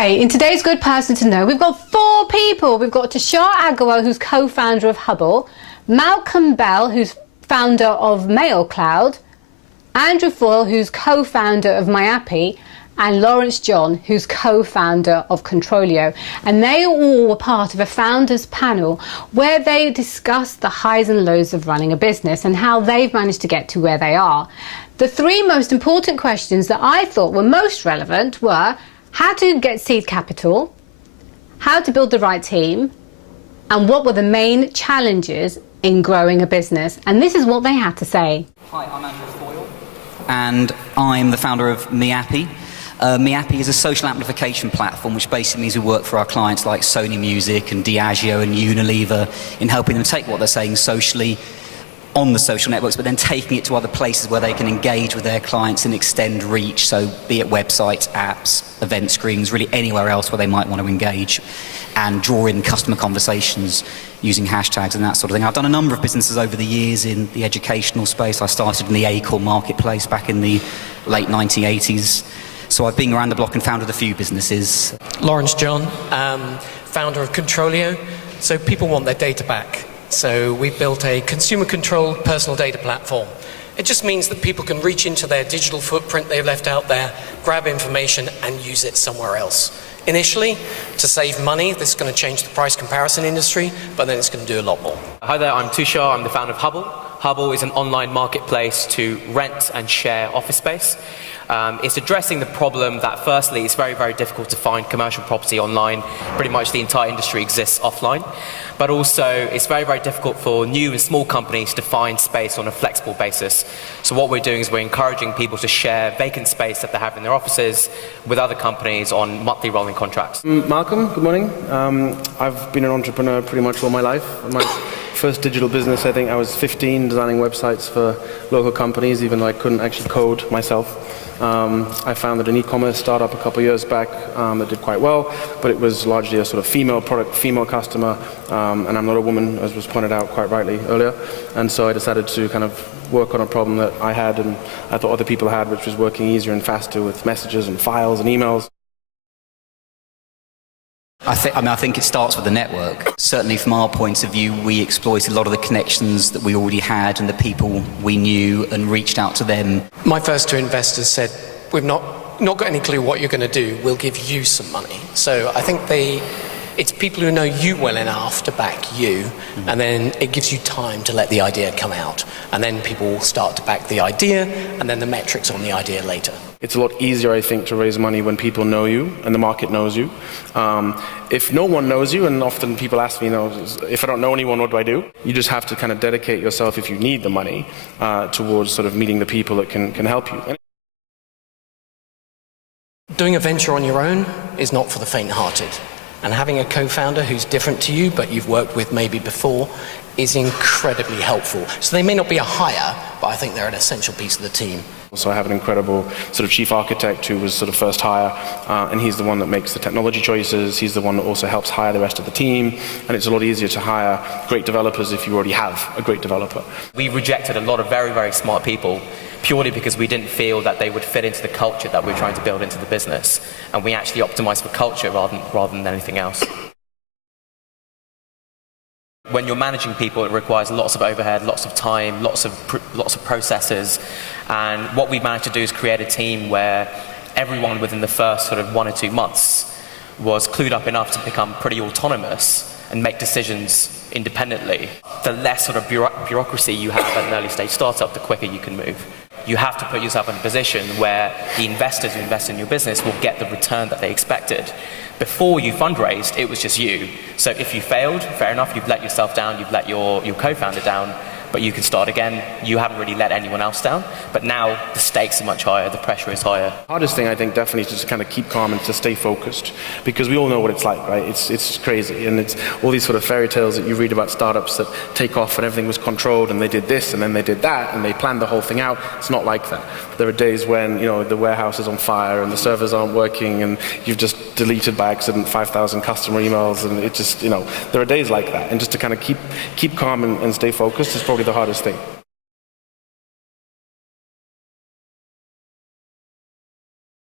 Hi, in today's Good Person to Know, we've got 4 people. We've got Tushar Agarwal, who's co-founder of Hubble, Malcolm Bell, who's founder of MailCloud, Andrew Foyle, who's co-founder of Miappi, and Lawrence John, who's co-founder of CRTLio. And they all were part of a founders panel where they discussed the highs and lows of running a business and how they've managed to get to where they are. The 3 most important questions that I thought were most relevant were how to get seed capital, how to build the right team, and what were the main challenges in growing a business. And this is what they had to say. Hi, I'm Andrew Foyle, and I'm the founder of Miappi. Miappi is a social amplification platform, which basically means we work for our clients like Sony Music and Diageo and Unilever in helping them take what they're saying socially on the social networks, but then taking it to other places where they can engage with their clients and extend reach, so be it websites, apps, event screens, really anywhere else where they might want to engage and draw in customer conversations using hashtags and that sort of thing. I've done a number of businesses over the years in the educational space. I started in the Acorn marketplace back in the late 1980s. So I've been around the block and founded a few businesses. Lawrence John, founder of CRTLio. So people want their data back. So we've built a consumer-controlled personal data platform. It just means that people can reach into their digital footprint they've left out there, grab information and use it somewhere else. Initially, to save money, this is going to change the price comparison industry, but then it's going to do a lot more. Hi there, I'm Tushar, I'm the founder of Hubble. Hubble is an online marketplace to rent and share office space. It's addressing the problem that firstly it's very, very difficult to find commercial property online. Pretty much the entire industry exists offline. But also it's very, very difficult for new and small companies to find space on a flexible basis. So what we're doing is we're encouraging people to share vacant space that they have in their offices with other companies on monthly rolling contracts. Malcolm, good morning. I've been an entrepreneur pretty much all my life. My first digital business, I think I was 15, designing websites for local companies, even though I couldn't actually code myself. I founded an e-commerce startup a couple of years back that did quite well, but it was largely a sort of female product, female customer, and I'm not a woman, as was pointed out quite rightly earlier. And so I decided to kind of work on a problem that I had and I thought other people had, which was working easier and faster with messages and files and emails. I think it starts with the network. Certainly from our point of view, we exploited a lot of the connections that we already had and the people we knew and reached out to them. My first 2 investors said, we've not got any clue what you're going to do, we'll give you some money. So I think it's people who know you well enough to back you, and then it gives you time to let the idea come out. And then people will start to back the idea, and then the metrics on the idea later. It's a lot easier, I think, to raise money when people know you and the market knows you. If no one knows you, and often people ask me, if I don't know anyone, what do I do? You just have to kind of dedicate yourself, if you need the money, towards sort of meeting the people that can help you. Doing a venture on your own is not for the faint-hearted. And having a co-founder who's different to you, but you've worked with maybe before, is incredibly helpful. So they may not be a hire, but I think they're an essential piece of the team. So I have an incredible sort of chief architect who was sort of first hire, and he's the one that makes the technology choices. He's the one that also helps hire the rest of the team, and it's a lot easier to hire great developers if you already have a great developer. We rejected a lot of very, very smart people purely because we didn't feel that they would fit into the culture that we're trying to build into the business, and we actually optimized for culture rather than anything else. When you're managing people, it requires lots of overhead, lots of time, lots of processes. And what we managed to do is create a team where everyone within the first sort of 1 or 2 months was clued up enough to become pretty autonomous and make decisions independently. The less sort of bureaucracy you have at an early stage startup, the quicker you can move. You have to put yourself in a position where the investors who invest in your business will get the return that they expected. Before you fundraised, it was just you. So if you failed, fair enough, you've let yourself down, you've let your co-founder down, but you can start again. You haven't really let anyone else down, but now the stakes are much higher, the pressure is higher. The hardest thing, I think, definitely is to just kind of keep calm and to stay focused, because we all know what it's like, right? It's crazy, and it's all these sort of fairy tales that you read about startups that take off and everything was controlled, and they did this, and then they did that, and they planned the whole thing out. It's not like that. There are days when, the warehouse is on fire, and the servers aren't working, and you've just deleted by accident 5,000 customer emails, and it just, there are days like that, and just to kind of keep calm and stay focused is probably the hardest thing.